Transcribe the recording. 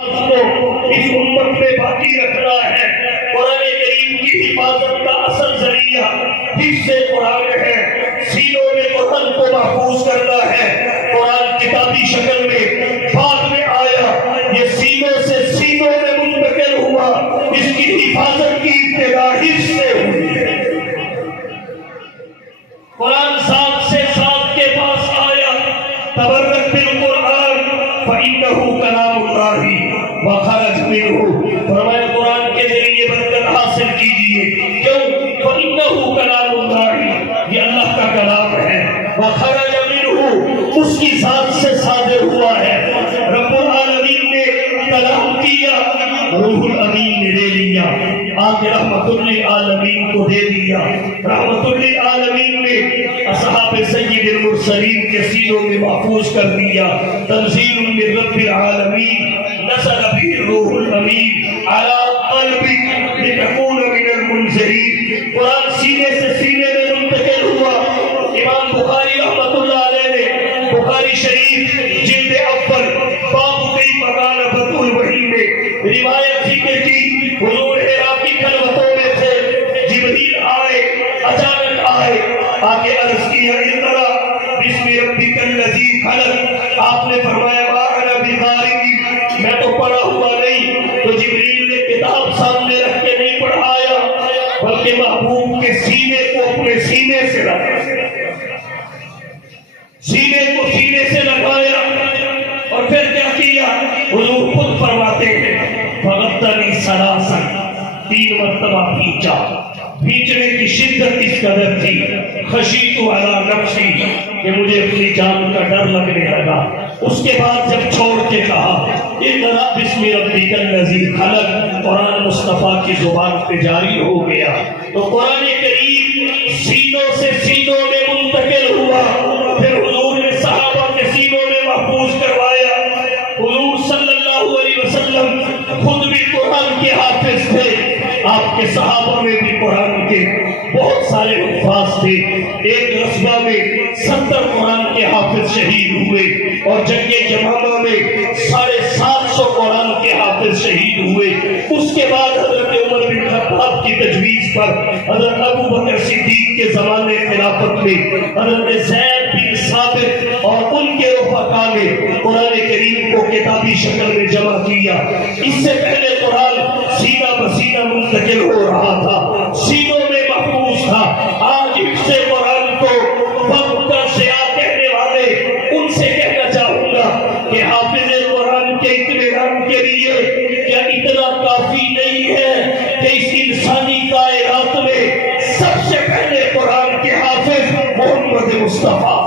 اس امت میں باقی رکھنا ہے۔ قرآن کریم کی حفاظت کا اصل ذریعہ حفظ قرآن ہے، سینوں میں قرآن کو محفوظ کرنا ہے۔ قرآن کتابی شکل میں بعد میں آیا، یہ سینوں سے سینوں میں منتقل ہوا، اس کی حفاظت کی ابتدا حفظ سے ہوئی ہے۔ قرآن ساتھ سے ساتھ کے پاس آیا، تبرک بالقرآن فإنہ کلام اللہ وخرج منہ، فرمایا قرآن کے ذریعے برکت حاصل کیجئے، کیوں؟ فإنہ کلام اللہ، یہ اللہ کا کلام ہے، وخرج منہ، اس کی ذات سے صادر ہوا ہے۔ رب العالمین نے کلام کیا، روح الامین نے لے لیا، آگے رحمت للعالمین کو دے دیا۔ رحمت للعالمین نے اصحاب سید المرسلین کے سینوں میں محفوظ کر دیا۔ تنزیل من رب العالمین نزل به الروح الامین على قلبک لتکون من المنذرین۔ قرآن سینے سے سینے میں منتقل ہوا۔ امام بخاری رحمت اللہ علیہ نے بخاری شریف جلد اول باب کئی مکان فتح الوحی میں روایت ذکر کی، حضور حرا کی خلوتوں میں تھے، جبریل آئے، اچانک آئے، آگے عرض کیا اقرا بسم ربک الذی خلق، آپ نے فرمایا ما انا بقارئ، میں تو پڑھا ہوا نہیں، تو جبریل نے کتاب سامنے رکھ کے نہیں پڑھایا، بلکہ محبوب کے سینے کو اپنے سینے سے لگایا، سینے کو سینے سے لگایا، اور پھر کیا کیا؟ حضور خود فرماتے ہیں فغطنی سلاسن، 3 مرتبہ بھیجا، بھیجنے کی شدت اس قدر تھی، خشیت علی نفسی، کہ مجھے اپنی جان کا ڈر لگنے لگا۔ اس کے بعد جب چھوڑ کے کہا اقرأ بسم ربک الذی خلق، قرآن مصطفیٰ کی زبان پہ جاری ہو گیا۔ تو قرآن کریم سینوں سے سینوں میں منتقل ہوا، پھر حضور نے صحابہ کے سینوں میں محفوظ کروایا۔ حضور صلی اللہ علیہ وسلم خود بھی قرآن کے حافظ تھے، آپ کے صحابہ میں بھی قرآن کے بہت سارے حفاظ تھے۔ ایک غزوہ میں 70 قرآن کے حافظ شہید ہوئے، اور جنگ یمامہ میں 750 قرآن کے حافظ شہید ہوئے۔ اس کے بعد حضرت عمر بن خطاب کی تجویز پر حضرت ابو بکر صدیق کے زمانے خلافت میں حضرت زید بن ثابت اور ان کے رفقا نے قرآن کریم کو کتابی شکل میں جمع کیا۔ اس سے پہلے قرآن سینہ بسینہ منتقل ہو رہا تھا، سینوں میں محفوظ تھا۔ آج حفظ قرآن کو بکر سیاہ کہنے والے ان سے کہنا چاہوں گا کہ حافظ قرآن کے اطمینان کے لیے کیا اتنا کافی نہیں ہے کہ اس انسانی کائنات میں سب سے پہلے قرآن کے حافظ محمد مصطفیٰ